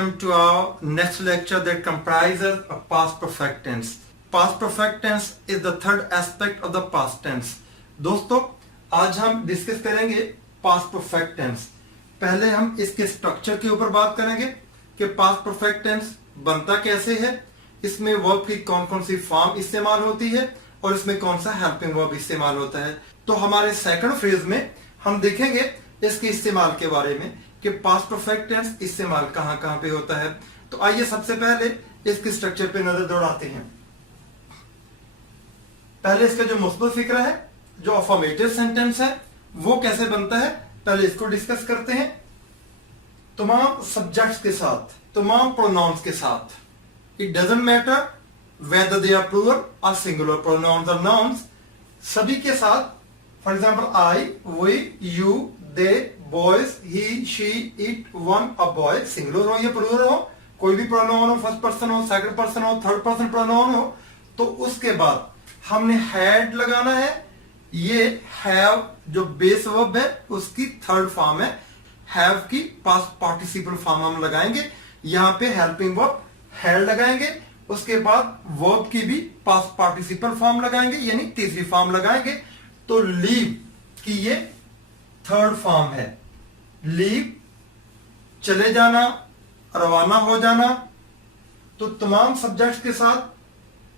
welcome to our next lecture that comprises of past perfect tense. Past perfect tense is the third aspect of the past tense. दोस्तों आज हम discuss करेंगे past perfect tense. पहले हम इसके structure के ऊपर बात करेंगे कि past perfect tense बनता कैसे है, इसमें वर्ब की कौन कौन सी फॉर्म इस्तेमाल होती है और इसमें कौन सा हेल्पिंग वर्ब इस्तेमाल होता है. तो हमारे सेकंड फ्रेज में हम देखेंगे इसके इस्तेमाल के बारे में कि पास्ट परफेक्ट टेंस इस्तेमाल कहां कहां पे होता है. तो आइए सबसे पहले इसके स्ट्रक्चर पे नजर दौड़ाते हैं. पहले इसका जो मुस्बत फिक्र है, जो अफर्मेटिव सेंटेंस है, वो कैसे बनता है, पहले इसको डिस्कस करते हैं. तमाम सब्जेक्ट्स के साथ, तमाम प्रोनाउंस के साथ, it doesn't matter whether they are plural और सिंगुलर प्रोनाउंस और नाउन्स, सभी के साथ, for example I, we, you, they, boys, he, she, it, one, a boy, singular हो या प्लूरल हो, कोई भी प्रोनाउन हो, फर्स्ट पर्सन हो, सेकंड पर्सन हो, थर्ड पर्सन प्रोनाउन हो, तो उसके बाद हमने हैड लगाना है. ये हैव जो बेस वर्ब है उसकी थर्ड फॉर्म है. हैव की पास्ट पार्टिसिपल फॉर्म हम लगाएंगे. यहां पे हेल्पिंग वर्ब हैड लगाएंगे. उसके बाद वर्ब की भी पास्ट पार्टिसिपल फॉर्म लगाएंगे, यानी तीसरी फॉर्म लगाएंगे. तो लीव की ये थर्ड फॉर्म है. लीव चले जाना, रवाना हो जाना. तो तमाम सब्जेक्ट्स के साथ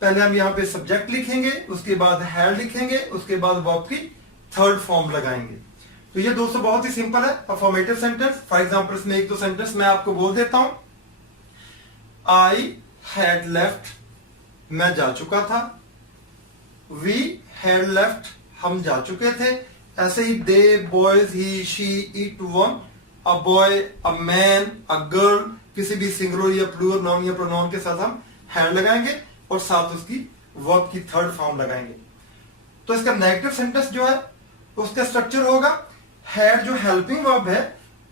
पहले हम यहां पे सब्जेक्ट लिखेंगे, उसके बाद हैड लिखेंगे, उसके बाद वर्ब की थर्ड फॉर्म लगाएंगे. तो ये दोस्तों बहुत ही सिंपल है अफर्मेटिव सेंटेंस. फॉर एग्जांपल इसमें एक दो सेंटेंस मैं आपको बोल देता हूं. आई हैड लेफ्ट, मैं जा चुका था. वी हैड लेफ्ट, हम जा चुके थे. ऐसे ही they, boys, he, she, it, one, a boy, a man, a girl, किसी भी सिंगुलर या प्लूरल नाउन या प्रोनाउन के साथ हम हैड लगाएंगे और साथ उसकी वर्ब की थर्ड फॉर्म लगाएंगे. तो इसका नेगेटिव सेंटेंस जो है उसका स्ट्रक्चर होगा, हैड जो हेल्पिंग वर्ब है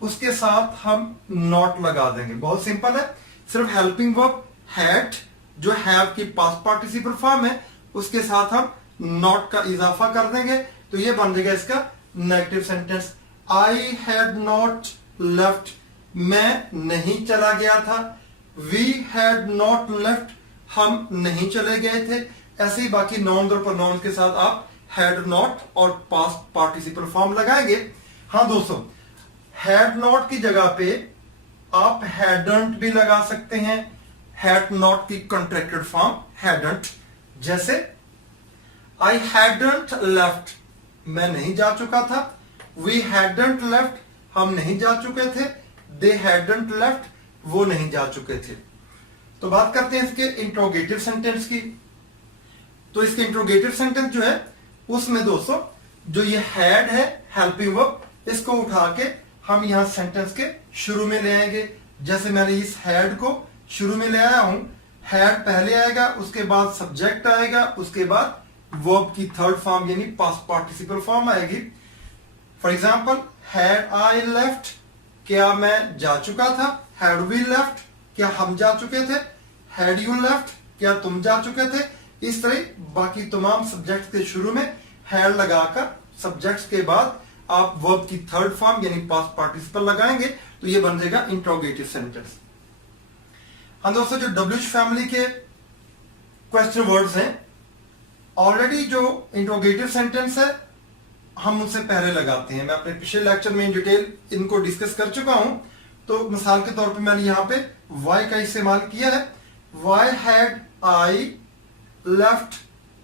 उसके साथ हम नॉट लगा देंगे. बहुत सिंपल है, सिर्फ हेल्पिंग वर्ब हैड जो हैव की पास्ट पार्टिसिपल फॉर्म है उसके साथ हम नॉट का इजाफा कर देंगे. तो ये बन जाएगा इसका negative sentence. I had not left, मैं नहीं चला गया था. वी हैड नॉट लेफ्ट, हम नहीं चले गए थे. ऐसे ही बाकी नाउन और प्रोनाउन के साथ आप हैड नॉट और पास्ट पार्टिसिपल फॉर्म लगाएंगे. हाँ दोस्तों, हैड नॉट की जगह पे आप हैडंट भी लगा सकते हैं. हैड नॉट की कॉन्ट्रैक्टेड फॉर्म हैडंट. जैसे आई हैडंट लेफ्ट, मैं नहीं जा चुका था. वी हैडंट लेफ्ट, हम नहीं जा चुके थे. दे हैडंट लेफ्ट, वो नहीं जा चुके थे. तो बात करते हैं इसके इंट्रोगेटिव सेंटेंस की. तो इसके इंट्रोगेटिव सेंटेंस जो है उसमें दोस्तों जो ये हैड है हेल्पिंग वर्ब, इसको उठा के हम यहां सेंटेंस के शुरू में ले आएंगे. जैसे मैंने इस हैड को शुरू में ले आया हूं. हैड पहले आएगा, उसके बाद सब्जेक्ट आएगा, उसके बाद वर्ब की थर्ड फॉर्म यानी पास्ट पार्टिसिपल फॉर्म आएगी. For example had I left, क्या मैं जा चुका था. हैड वी लेफ्ट, क्या हम जा चुके थे. हैड यू लेफ्ट, क्या तुम जा चुके थे. इस तरह बाकी तमाम सब्जेक्ट के शुरू में हैड लगाकर सब्जेक्ट्स के बाद आप वर्ब की थर्ड फॉर्म यानी पास्ट पार्टिसिपल लगाएंगे. तो ये बन जाएगा इंट्रोगेटिव सेंटेंस. हाँ दोस्तों, जो डब्ल्यूएच फैमिली के क्वेश्चन वर्ड्स हैं, ऑलरेडी जो इंट्रोगेटिव सेंटेंस है हम उनसे पहले लगाते हैं. मैं अपने पिछले लेक्चर में इन डिटेल इनको डिस्कस कर चुका हूं. तो मिसाल के तौर पे मैंने यहां पे वाई का इस्तेमाल किया है. वाई हैड आई लेफ्ट,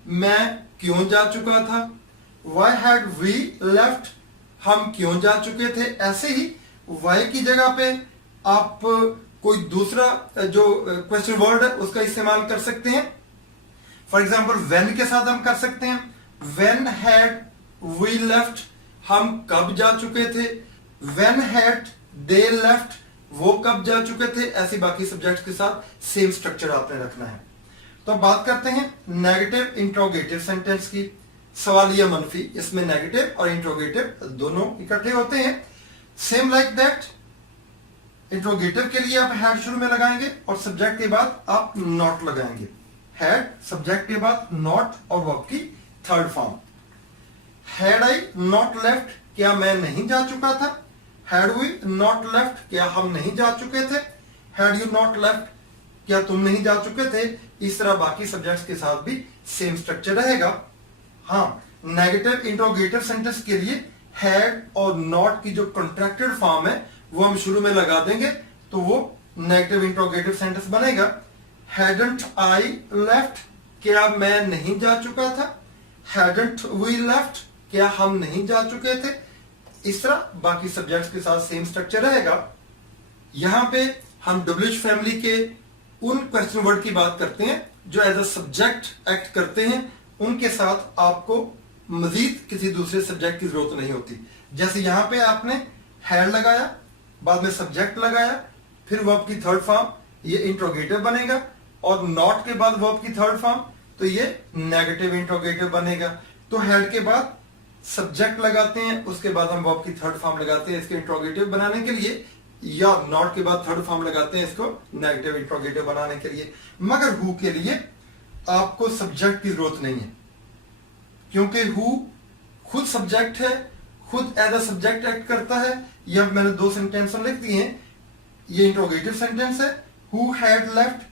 मैं क्यों जा चुका था. वाई हैड वी लेफ्ट, हम क्यों जा चुके थे. ऐसे ही वाई की जगह पे आप कोई दूसरा जो क्वेश्चन वर्ड है उसका इस्तेमाल कर सकते हैं. फॉर एग्जाम्पल वेन के साथ हम कर सकते हैं. वेन हैड वी लेफ्ट, हम कब जा चुके थे. वेन हैड दे लेफ्ट, वो कब जा चुके थे. ऐसे बाकी सब्जेक्ट के साथ सेम स्ट्रक्चर आपने रखना है. तो अब बात करते हैं नेगेटिव इंट्रोगेटिव सेंटेंस की. सवालिया मनफी, इसमें नेगेटिव और इंट्रोगेटिव दोनों इकट्ठे होते हैं. सेम लाइक दैट, इंट्रोगेटिव के लिए आप हैड शुरू में लगाएंगे और सब्जेक्ट के बाद आप नॉट लगाएंगे. हैड सब्जेक्ट के बाद नॉट और वर्ब की third form. Had I not left, क्या मैं नहीं जा चुका था. हैड वी नॉट लेफ्ट, क्या हम नहीं जा चुके थे. हैड यू नॉट लेफ्ट, क्या तुम नहीं जा चुके थे। इस तरह बाकी सब्जेक्ट्स के साथ भी सेम स्ट्रक्चर रहेगा। हाँ, नेगेटिव इंट्रोगेटिव सेंटेंस के लिए हैड और नॉट की जो कॉन्ट्रैक्टेड फॉर्म है वो हम शुरू में लगा देंगे, तो वो नेगेटिव इंट्रोगेटिव सेंटेंस बनेगा। हैडंट आई लेफ्ट, क्या मैं नहीं जा चुका था। हैडंट वी लेफ्ट, क्या हम नहीं जा चुके थे। इस तरह बाकी सब्जेक्ट्स के साथ सेम स्ट्रक्चर रहेगा। यहां पे हम डब्ल्यूएच फैमिली के उन क्वेश्चन वर्ड की बात करते हैं जो एज अ सब्जेक्ट एक्ट करते हैं, उनके साथ आपको मजीद किसी दूसरे सब्जेक्ट की जरूरत नहीं होती। जैसे यहां पे आपने हैड लगाया, बाद में सब्जेक्ट लगाया, फिर वर्ब की थर्ड फॉर्म, ये इंट्रोगेटिव बनेगा, और नॉट के बाद वर्ब की थर्ड फॉर्म, तो ये नेगेटिव इंट्रोगेटिव बनेगा। तो हैड के बाद सब्जेक्ट लगाते हैं, उसके बाद हम वर्ब की थर्ड फॉर्म लगाते हैं इसके इंट्रोगेटिव बनाने के लिए, या नॉट के बाद थर्ड फॉर्म लगाते हैं इसको नेगेटिव इंट्रोगेटिव बनाने के लिए। मगर हु के लिए आपको सब्जेक्ट की जरूरत नहीं है, क्योंकि हु खुद सब्जेक्ट है, खुद एज अ सब्जेक्ट एक्ट करता है। यह मैंने दो सेंटेंस लिख दिए हैं, ये इंट्रोगेटिव सेंटेंस है, हु हैड लेफ्ट,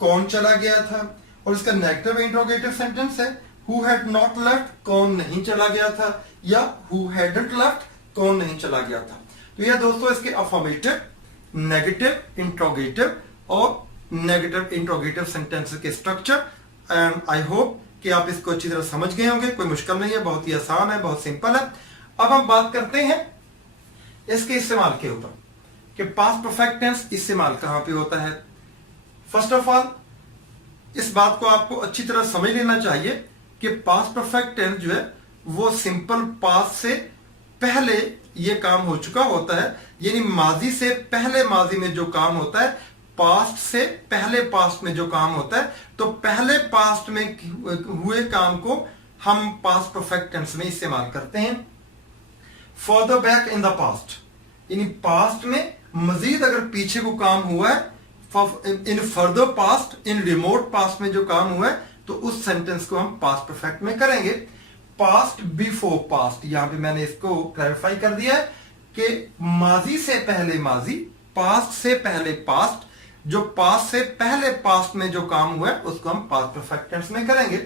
कौन चला गया था, और इसका नेगेटिव इंट्रोगेटिव सेंटेंस है, हु हैड नॉट लेफ्ट, कौन नहीं चला गया था, या हु हैडंट लेफ्ट, कौन नहीं चला गया था। तो यह दोस्तों इसके अफर्मेटिव, नेगेटिव इंट्रोगेटिव और नेगेटिव इंट्रोगेटिव सेंटेंस के स्ट्रक्चर, एंड आई होप कि आप इसको अच्छी तरह समझ गए होंगे। कोई मुश्किल नहीं है, बहुत ही आसान है, बहुत सिंपल है। अब हम बात करते हैं इसके इस्तेमाल के ऊपर कि पास्ट परफेक्ट टेंस इस्तेमाल कहां पे होता है। फर्स्ट ऑफ ऑल इस बात को आपको अच्छी तरह समझ लेना चाहिए कि पास्ट परफेक्ट टेंस जो है वो सिंपल पास्ट से पहले ये काम हो चुका होता है, यानी माजी से पहले माजी में जो काम होता है, पास्ट से पहले पास्ट में जो काम होता है, तो पहले पास्ट में हुए काम को हम पास्ट परफेक्ट टेंस में इस्तेमाल करते हैं। Further back in the past, यानी पास्ट में मजीद अगर पीछे को काम हुआ है, in further past, in remote past में जो काम हुआ है, तो उस सेंटेंस को हम पास्ट परफेक्ट में करेंगे। पास्ट बिफोर पास्ट, यहां पे मैंने इसको क्लैरिफाई कर दिया है कि माजी से पहले माजी, पास्ट से पहले पास्ट, जो पास्ट से पहले पास्ट में जो काम हुआ है उसको हम पास्ट परफेक्ट टेंस में करेंगे।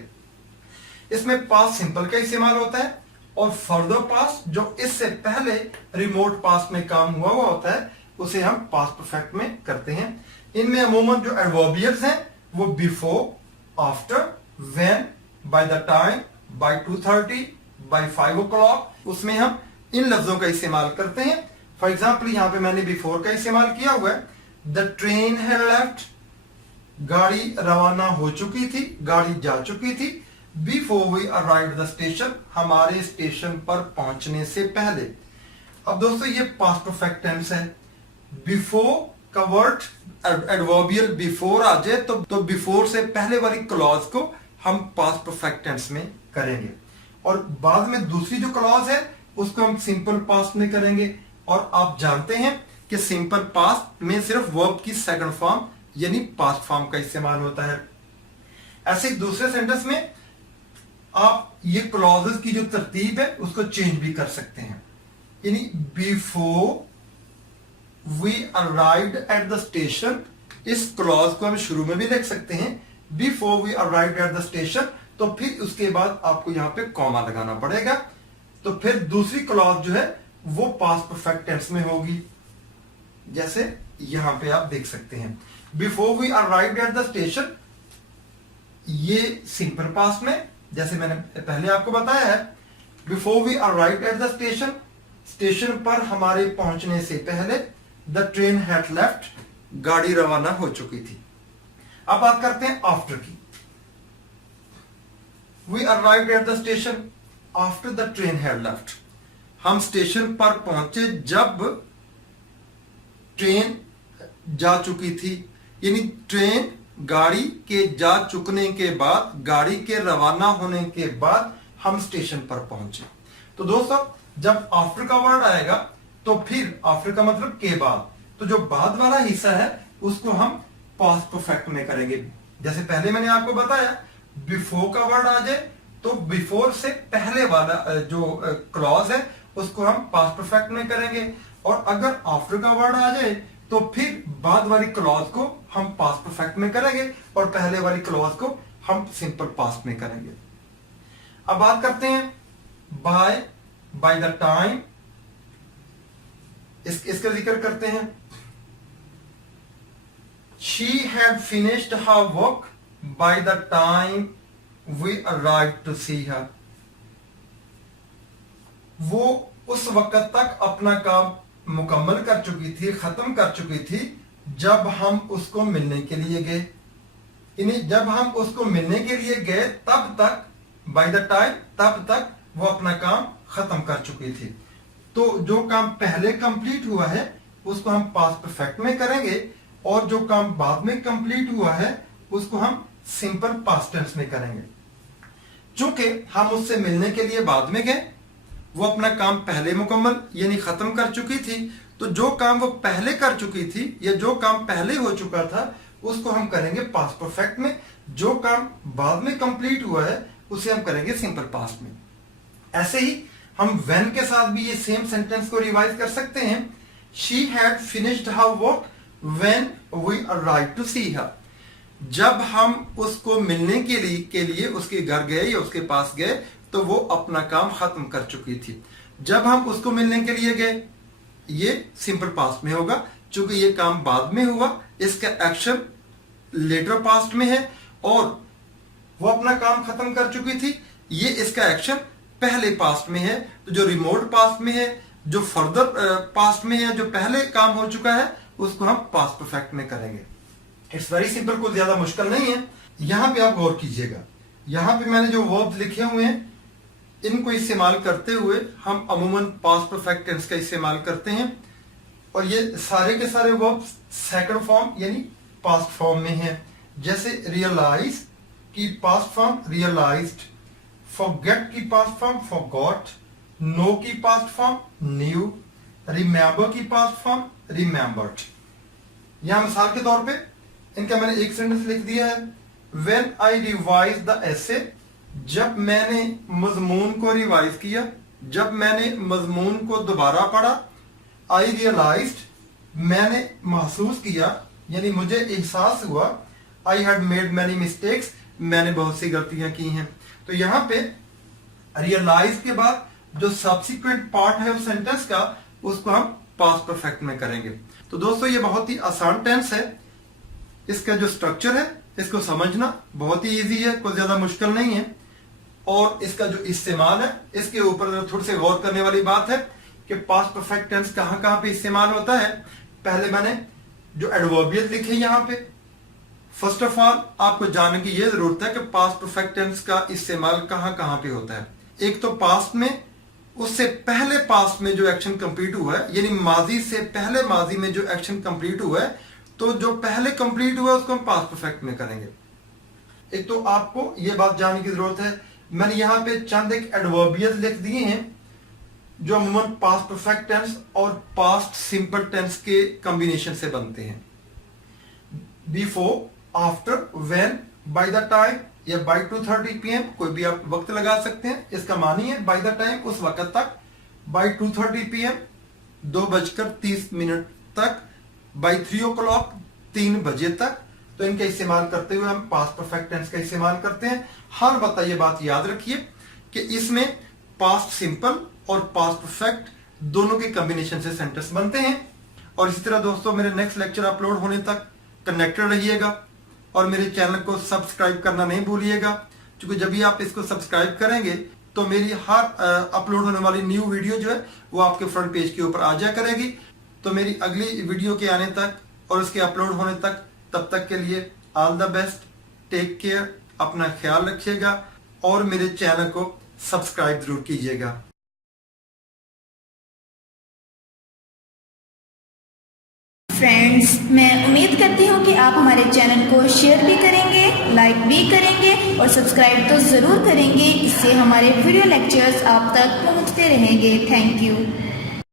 इसमें पास्ट सिंपल का इस्तेमाल होता है, और फर्दर पास्ट जो इससे पहले रिमोट पास्ट में काम हुआ हुआ होता है उसे हम पास्ट परफेक्ट में करते हैं। इनमें अमूमन जो एडवर्बियल्स हैं वो before, after, when, by the time, by 2:30, by 5 o'clock, उसमें हम इन लफ्जों का इस्तेमाल करते हैं। फॉर एग्जाम्पल यहां पे मैंने बिफोर का इस्तेमाल किया हुआ है, द ट्रेन हैड लेफ्ट, गाड़ी रवाना हो चुकी थी, गाड़ी जा चुकी थी। Before we arrived the station, हमारे स्टेशन पर पहुंचने से पहले। अब दोस्तों ये पास्ट परफेक्ट टेंस है। बिफोर का वर्ड एडवर्बियल बिफोर आ जाए तो बिफोर से पहले वाली क्लॉज को हम पास्ट परफेक्ट टेंस में करेंगे, और बाद में दूसरी जो क्लॉज है उसको हम सिंपल पास्ट में करेंगे। और आप जानते हैं कि सिंपल पास्ट में सिर्फ वर्ब की सेकंड फॉर्म यानी पास्ट फॉर्म का इस्तेमाल होता है। ऐसे ही दूसरे सेंटेंस में आप ये क्लॉजेस की जो तरतीब है उसको चेंज भी कर सकते हैं, यानी before we arrived at the station, इस क्लॉज को हम शुरू में भी लिख सकते हैं, before we arrived at the station, तो फिर उसके बाद आपको यहां पे कॉमा लगाना पड़ेगा, तो फिर दूसरी क्लॉज जो है वो पास्ट परफेक्ट टेंस में होगी। जैसे यहां पे आप देख सकते हैं before we arrived at the station, ये सिंपल पास्ट में, जैसे मैंने पहले आपको बताया है, before we arrived at the station, station पर हमारे पहुंचने से पहले, द ट्रेन हैड लेफ्ट, गाड़ी रवाना हो चुकी थी। अब बात करते हैं आफ्टर की। We arrived at the station after the train had left, हम स्टेशन पर पहुंचे जब ट्रेन जा चुकी थी, यानी ट्रेन गाड़ी के जा चुकने के बाद, गाड़ी के रवाना होने के बाद हम स्टेशन पर पहुंचे। तो दोस्तों जब आफ्टर का वर्ड आएगा तो फिर आफ्टर का मतलब के बाद, तो जो बाद वाला हिस्सा है उसको हम पास्ट परफेक्ट में करेंगे। जैसे पहले मैंने आपको बताया बिफोर का वर्ड आ जाए तो बिफोर से पहले वाला जो क्लॉज है उसको हम पास्ट परफेक्ट में करेंगे, और अगर आफ्टर का वर्ड आ जाए तो फिर बाद वाली क्लॉज को हम पास्ट परफेक्ट में करेंगे और पहले वाली क्लॉज को हम सिंपल पास्ट में करेंगे। अब बात करते हैं बाय द टाइम, इसका जिक्र करते हैं। She had finished her work by the time we arrived to see her. वो उस वक्त तक अपना काम मुकम्मल कर चुकी थी, खत्म कर चुकी थी जब हम उसको मिलने के लिए गए। यानी जब हम उसको मिलने के लिए गए तब तक, बाय द टाइम, तब तक वो अपना काम खत्म कर चुकी थी। तो जो काम पहले कंप्लीट हुआ है उसको हम पास्ट परफेक्ट में करेंगे और जो काम बाद में कंप्लीट हुआ है उसको हम सिंपल पास्ट टेंस में करेंगे। चूंकि हम उससे मिलने के लिए बाद में गए, वो अपना काम पहले मुकम्मल यानी खत्म कर चुकी थी, तो जो काम वो पहले कर चुकी थी या जो काम पहले हो चुका था उसको हम करेंगे पास्ट परफेक्ट में। जो काम बाद में कंप्लीट हुआ है उसे हम करेंगे सिंपल पास्ट में। ऐसे ही हम व्हेन के साथ भी ये सेम सेंटेंस को रिवाइज कर सकते हैं। She had finished her work when we arrived to see her. जब हम उसको मिलने के लिए उसके घर गए या उसके पास गए तो वो अपना काम खत्म कर चुकी थी। जब हम उसको मिलने के लिए गए, ये सिंपल पास्ट में होगा, क्योंकि ये काम बाद में हुआ, इसका एक्शन लेटर पास्ट में है और वो अपना काम खत्म कर चुकी थी, ये इसका एक्शन पहले पास्ट में है। तो जो रिमोट पास्ट में है, जो फर्दर पास्ट में है, जो पहले काम हो चुका है, उसको हम पास्ट परफेक्ट में करेंगे। इट्स वेरी सिंपल, कोई ज्यादा मुश्किल नहीं है। यहां पे आप गौर कीजिएगा, यहां पे मैंने जो वर्ब्स लिखे हुए हैं इनको इस्तेमाल करते हुए हम अमूमन पास्ट परफेक्ट टेंस का इस्तेमाल करते हैं और ये सारे के सारे वर्ब्स सेकंड फॉर्म यानी पास्ट फॉर्म में है। जैसे रियलाइज की पास्ट फॉर्म रियलाइज्ड, फॉरगेट की पास्ट फॉर्म फॉरगॉट, नो की पास्ट फॉर्म न्यू, रिमेंबर की पास्ट फॉर्म रिमेंबर्ड। यहां मिसाल के तौर पे इनका मैंने एक सेंटेंस लिख दिया है, when I revise the essay, जब मैंने मजमून को रिवाइज किया, जब मैंने मजमून को दोबारा पढ़ा। आई रियलाइज्ड, मैंने महसूस किया यानी मुझे एहसास हुआ। I had made many mistakes, मैंने बहुत सी गलतियां की हैं। तो यहां पे रियलाइज के बाद जो सब्सिक्वेंट पार्ट है उस सेंटेंस का, उसको हम पास्ट परफेक्ट में करेंगे। तो दोस्तों ये बहुत ही आसान टेंस है। इसका जो स्ट्रक्चर है इसको समझना बहुत ही इजी है, कोई ज्यादा मुश्किल नहीं है। और इसका जो इस्तेमाल है इसके ऊपर थोड़ी सी गौर करने वाली बात है कि पास्ट परफेक्ट टेंस कहां कहां पे इस्तेमाल होता है। पहले मैंने जो एडवर्बियल लिखे यहां पे, फर्स्ट ऑफ ऑल आपको जानने की यह जरूरत है कि पास्ट परफेक्ट टेंस का इस्तेमाल कहां कहां पे होता है। एक तो पास्ट में, उससे पहले पास्ट में जो एक्शन कंप्लीट हुआ है, यानी माजी से पहले माजी में जो एक्शन कंप्लीट हुआ है, तो जो पहले कंप्लीट हुआ है उसको हम पास्ट परफेक्ट में करेंगे। एक तो आपको यह बात जानने की जरूरत है, मैंने यहां पे चंद एक एडवर्बियल लिख दिए हैं जो अमूमन पास्ट परफेक्ट टेंस और पास्ट सिंपल टेंस के कॉम्बिनेशन से बनते हैं। Before, after, when, by the time या बाय 2:30 PM, कोई भी आप वक्त लगा सकते हैं। इसका मानी है बाय द टाइम उस वक्त तक, बाय 2:30 PM 2:30 तक, बाय 3 o'clock 3 बजे तक। तो इनका इस्तेमाल करते हुए हम पास्ट परफेक्ट टेंस का इस्तेमाल करते हैं। हर वक्त ये बात याद रखिए कि इसमें पास्ट सिंपल और पास्ट परफेक्ट दोनों के कॉम्बिनेशन से सेंटेंस बनते हैं। और इसी तरह दोस्तों मेरे नेक्स्ट लेक्चर अपलोड होने तक कनेक्टेड रहिएगा और मेरे चैनल को सब्सक्राइब करना नहीं भूलिएगा, क्योंकि जब भी आप इसको सब्सक्राइब करेंगे तो मेरी हर अपलोड होने वाली न्यू वीडियो जो है वो आपके फ्रंट पेज के ऊपर आ जाया करेगी। तो मेरी अगली वीडियो के आने तक और उसके अपलोड होने तक, तब तक के लिए all the best, take care, अपना ख्याल रखिएगा और मेरे चैनल को सब्सक्राइब जरूर कीजिएगा। फ्रेंड्स, मैं उम्मीद करती हूँ कि आप हमारे चैनल को शेयर भी करेंगे, लाइक भी करेंगे और सब्सक्राइब तो ज़रूर करेंगे। इससे हमारे वीडियो लेक्चर्स आप तक पहुँचते रहेंगे। Thank you.